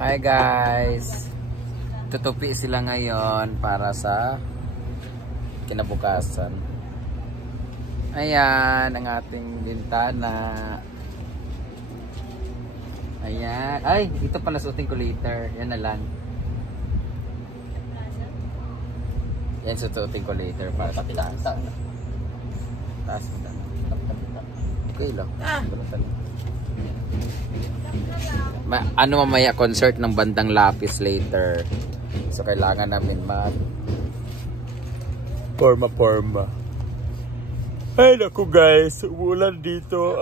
Hi guys! Tutupi sila ngayon para sa kinabukasan. Ayan ang ating bintana. Ayan. Ay, ito pala suotin ko later. Yan na lang. Yan suotin ko later para sa taas. Taas mo na. Okay lang. Ano mamaya concert ng bandang Lapis later. So kailangan namin forma. Ay naku guys, umuulan dito.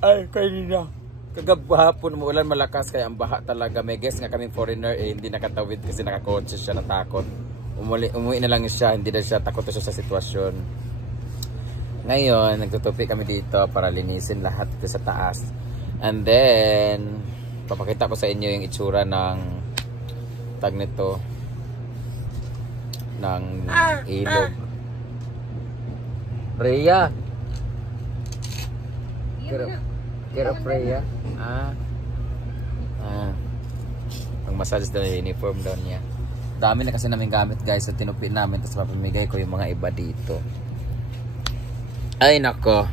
Ay kanina. Kagahapon umuulan malakas kaya ang baha talaga. May guess nga kaming foreigner hindi nakatawid kasi nakakotse siya, natakot. Umuwi na lang siya, hindi na siya takot siya sa sitwasyon. Ngayon, nagtutupi kami dito para linisin lahat dito sa taas. And then, papakita ko sa inyo yung itsura ng tag nito ng ilog. Freya! Kira Freya? Ang massage daw yung uniform daw niya. Dami na kasi namin gamit guys sa tinupi namin. Tapos papamigay ko yung mga iba dito. Ay nako.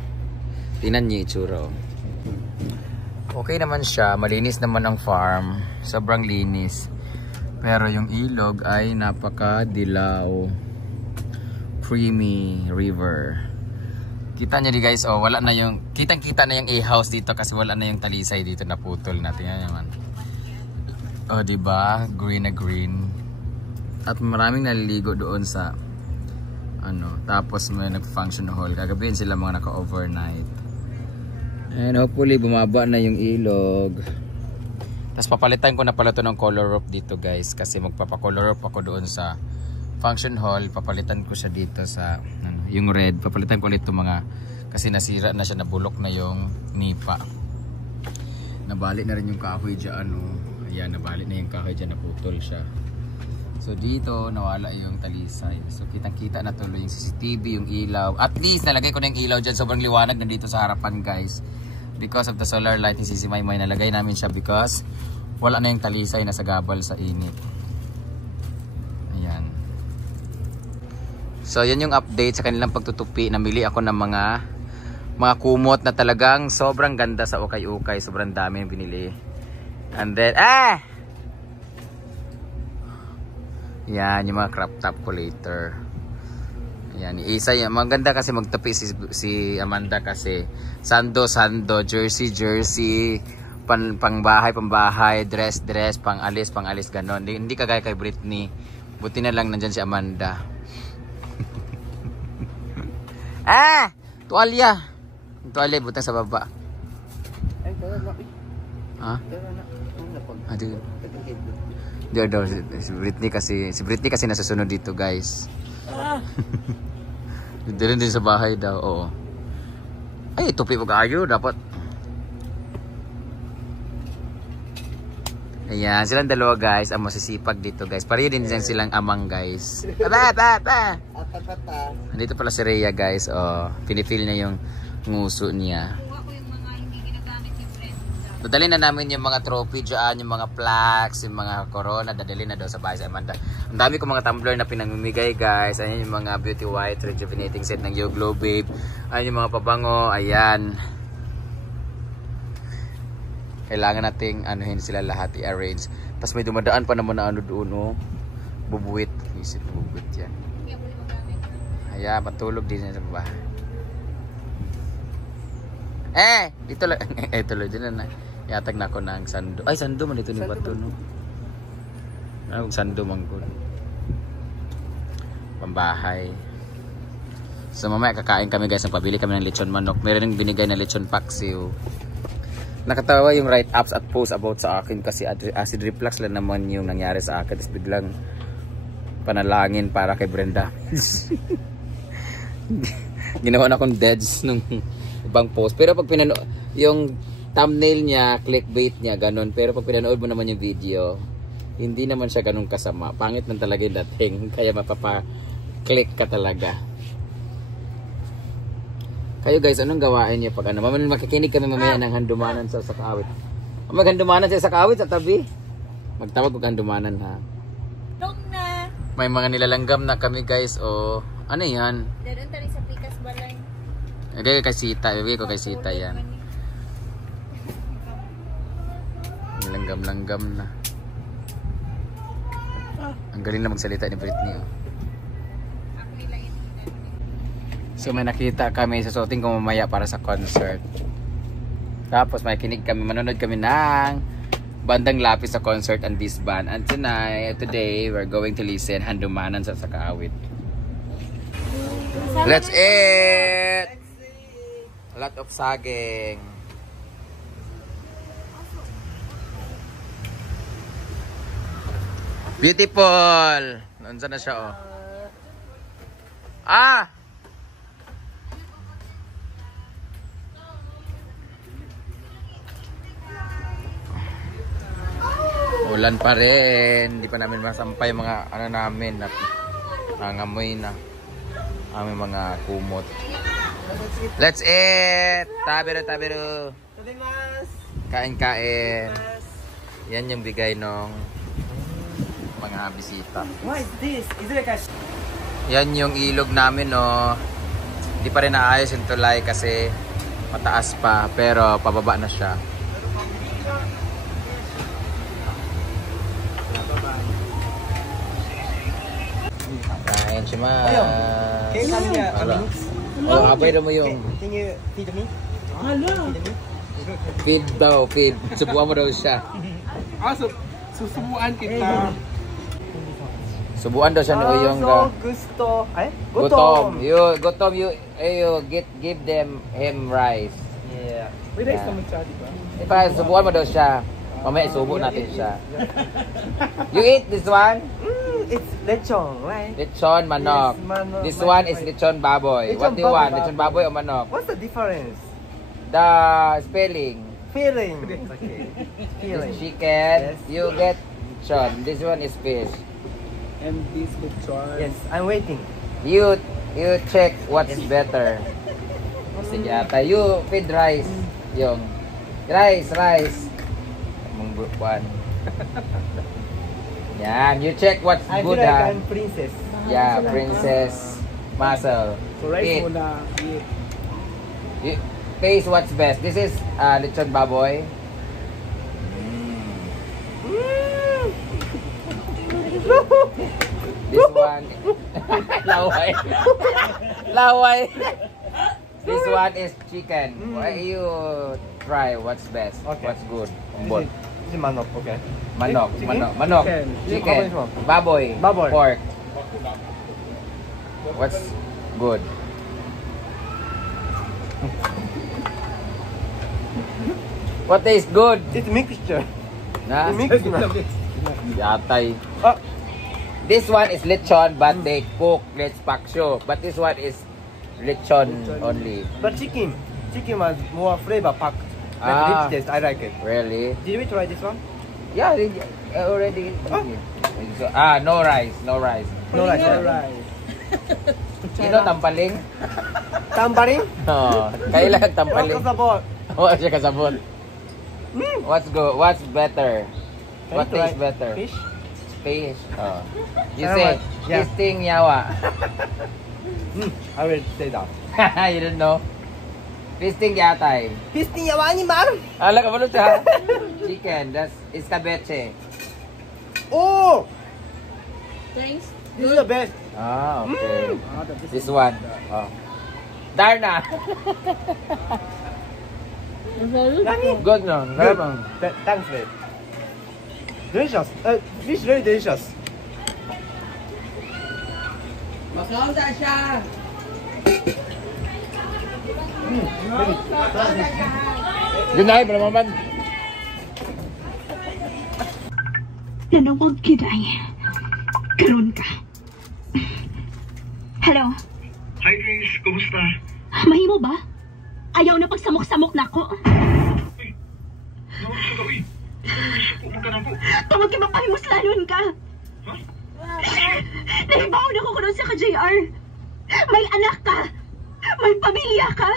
Tingnan niyo yung itsura. Okay naman siya, malinis naman ang farm, sobrang linis. Pero yung ilog ay napakadilaw. Creamy river. Kita niyo di guys, oh, wala na yung kitang-kita na yung A-house dito kasi wala na yung talisay dito na putol natin naman. Oh, di ba? Green na green. At maraming naliligo doon sa tapos may nag-function hall. Kagabihin sila mga naka-overnight. And hopefully bumaba na yung ilog. Tapos papalitan ko na pala ito ng color roof dito guys. Kasi magpapacolor roof ako doon sa function hall. Papalitan ko siya dito sa yung red. Papalitan ko ulit itong mga kasi nasira na siya, nabulok na yung nipa. Nabalik na rin yung kahoy dyan. Ayan, nabalik na yung kahoy dyan, naputol siya. So dito nawala yung talisay. So kitang kita na tuloy yung CCTV, yung ilaw. At least nalagay ko na yung ilaw dyan. Sobrang liwanag na dito sa harapan guys. Because of the solar light ni Sisi Maymay, nalagay namin siya because wala na yung talisay na sagabal sa init. Ayan. So yan yung update sa kanilang pagtutupi. Namili ako ng mga kumot na talagang sobrang ganda sa ukay-ukay. Sobrang dami yung binili. And then yan yung mga crop top ko later. Yan, isa yan. Maganda kasi magtupi si Amanda kasi sando, jersey, pangbahay, dress, pangalis, ganon. Hindi kagaya kay Britney. Buti na lang nandyan si Amanda. Tuwalya. Tuwalya, butang sa baba. Aduh. Dia daw si Britney kasi nasusunod dito guys. Dito din sa bahay daw. Oo. Ay, tupi mo kayo dapat. Ayan, silang dalawa guys ang masisipag dito guys. Pareho din silang amang guys. Dito pala si Rhea guys. Oh, pinifeel niya yung nguso niya. Dadalhin na namin yung mga trophy dyan, yung mga plaques, yung mga corona, dadalhin na daw sa bahay sa Amanda. Ang dami kong mga tumbler na pinamimigay guys. Ayan yung mga Beauty White Rejuvenating Set ng Yo Glow Babe. Ayan yung mga pabango, ayan. Kailangan nating anuhin sila lahat, i-arrange. Tapos may dumadaan pa naman na doon, bubuwit. Isip bubuwit yan. Ayan, patulog din sa bahay. Dito lang. Tuloy din na. Yatag na ako ng sando. Ay, sando man dito ni bato, no? Sando man ko. Pambahay. So mamaya kakain kami guys. Pabili kami ng lechon manok. Meron ng binigay na lechon paksiw. Nakatawa yung write-ups at post about sa akin. Kasi acid reflux lang naman yung nangyari sa akin. Tapos biglang panalangin para kay Brenda. Ginawa na akong deads nung ibang post. Pero pag pinanood, yung thumbnail niya, clickbait niya, ganun. Pero pag pinanood mo naman yung video, hindi naman siya ganun kasama. Pangit lang talaga yung dating. Kaya mapapa-click ka talaga. Kayo guys, anong gawain niyo pag ano? Makikinig kami mamaya ng handumanan sa kaawit. Maghandumanan siya sa kawit sa tabi. Magtawag ko handumanan ha. Tong na. May mga nilalanggam na kami guys. O ano yan? Daron tali sa pikas balay. Hindi kay Sita. Ibigay ko kay Sita yan. Nilanggam-langgam na. Ang galing na magsalita ni Britney. Oh. So may nakita kami sa shooting ko mamaya para sa concert. Tapos may kinig kami, manonood kami ng Bandang Lapis sa concert and this band. And today, we're going to listen Handumanan sa Kaawit. Let's eat! A lot of saging. Beautiful! Nandiyan na siya, oh. Ah! Ulan pa rin. Hindi pa namin masampay mga ano namin. Nangamoy na. Aming mga kumot. Let's eat! Tabiru. Kain. Yan yung bigay nung mga bisita. What is this? Is it like a... Yan yung ilog namin, no. Hindi pa rin naayos yung tulay kasi mataas pa. Pero pababa na siya. Kain siya ma. Can you come here a Ala. minute? Oh, abay na mo yung Can you feed me? feed daw, feed. Subuan mo daw siya. Susubuan kita. Subuan daw siya ni Uyong so ka. gusto. Gutom. You give him rice. Yeah. May rice naman siya, di ba? Diba, subuan mo daw siya. Mamaya subo natin siya. You eat this one? It's lechon, right? Lechon, manok. Yes, manok. This one is lechon baboy. What Lechon do you want? baboy. Lechon baboy or manok? What's the difference? The spelling. Feeling. Okay. This Feeling. chicken, Yes. you get lechon. This one is fish. And this lechon. Yes, I'm waiting. You check what's better. Sige ata. You feed rice. Yung rice. Mong buwan. Yan, you check what's I good feel like ha. I'm princess. Yeah, princess muscle. So rice Eat. muna. Eat. You taste what's best. This is lechon baboy. This one laway. This one is chicken. Why you try what's best? Okay. What's good? This is manok, okay. Manok. Chicken. Chicken. Baboy. Baboy. Pork. What's good? What tastes good? It's mixture. Na? Mix na. Yatay. Oh, This one is lechon but they cook. Let's paksyo. But this one is lechon only. but chicken was more flavor packed. Like Ah. rich taste, I like it. Really? Did we try this one? Yeah, already. Oh. So, no rice. No rice. No right? rice. You know tampaling? Tambarin? Oh, kailan What's tampaling? the ball? What's siya kasabot? What's good? What's better? Can What you try tastes better? Fish? Fish. Oh. You Ano say, ba? Yeah. tasting yawa. I will say that. You don't know? Tasting yatay. Pisting yawa ni Mar? Ala ka ba siya? Chicken. That's escabeche. Oh! Thanks. This is the best. Ah, okay. Ah, This one. Oh. Darna. Nani? Good no. Good. Good. Thanks, babe. Delicious. Fish very delicious. Good night, bro, man. Nanawag kiday. Karon ka. Hello? Hi Grace, kumusta? Mahimo ba? Ayaw na pagsamok-samok na ko. Ano sa gawin? Suko mo ka na po. Tawag ka mapahimuslanon ka. Ha? Nahibaw na ko karon sa ka-JR. May anak ka. May pamilya ka.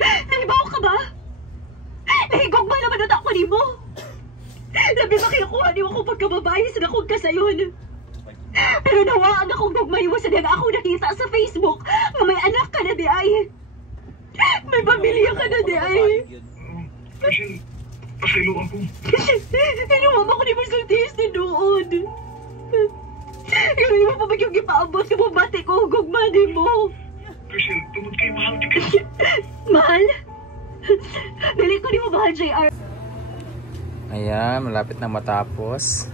Nahibaw ka ba? Nahigog ba naman Nagpanot ako ni mo. Labi ba kayo kuha niyo ako pagkababae sa akong kasayon. Pero nawaan akong gugmahiwas sa ako nakita sa Facebook nga may anak ka na di ay. May pamilya ka na di ay. Rachel, pasaylo ako. Inuwam ako ni Masultis na doon. Yung iba pa ba yung ipaabot sa bumati ko gugma di mo? Rachel, tungod kay mahal di ka. Mahal? Dili ko di mo bahal, JR. Ayan, malapit na matapos.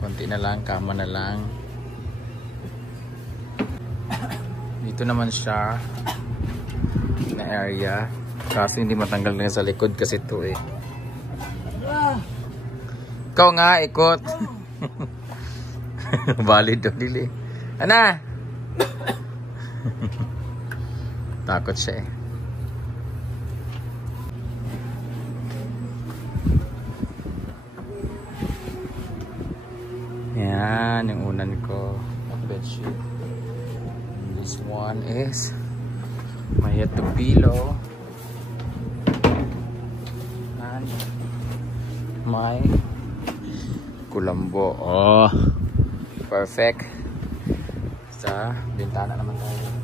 Konti na lang, kama na lang. Dito naman siya na area. Kasi hindi matanggal na sa likod kasi ito eh. Ikaw nga, ikot. Valid daw dili. Ana! Takot siya eh. Yan, yung unan ko. Bedsheet. This one is my pillow. And my kulambo. Oh, perfect. Sa bintana naman tayo.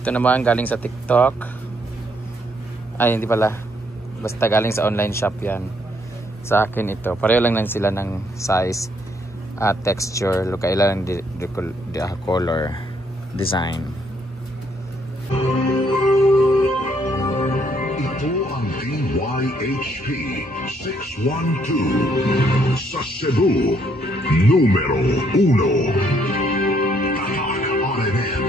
Ito naman galing sa TikTok. Ay, hindi pala. Basta galing sa online shop yan. Sa akin ito. Pareho lang sila ng size at texture. Kaila lang the color design. Ito ang DYHP 612 sa Cebu. Numero 1. Tatak RMN.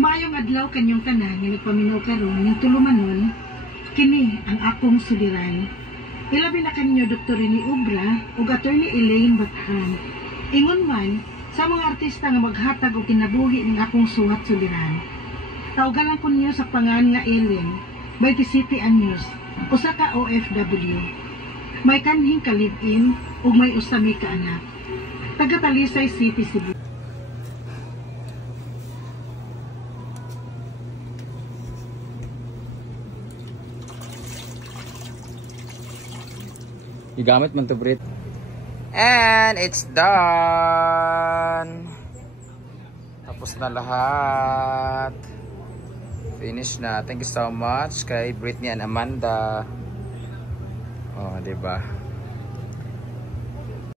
Maayong adlaw kanyong tanan nga nagpaminaw karon ning tulumanon kini ang akong suliran. Ilabi na kanyo Dr. Rene Obra ug Attorney Elaine Bathan. Ingon man sa mga artista nga maghatag og kinabuhi ning akong suwat suliran. Tawagalan ko niyo sa pangan nga Ellen, 27 anyos, usa ka OFW. May kanhing kalib-in ug may usami ka anak. Taga Talisay City, Cebu. Igamit man to, Brit. And it's done. Tapos na lahat. Finish na. Thank you so much kay Britney and Amanda. Oh, 'di ba?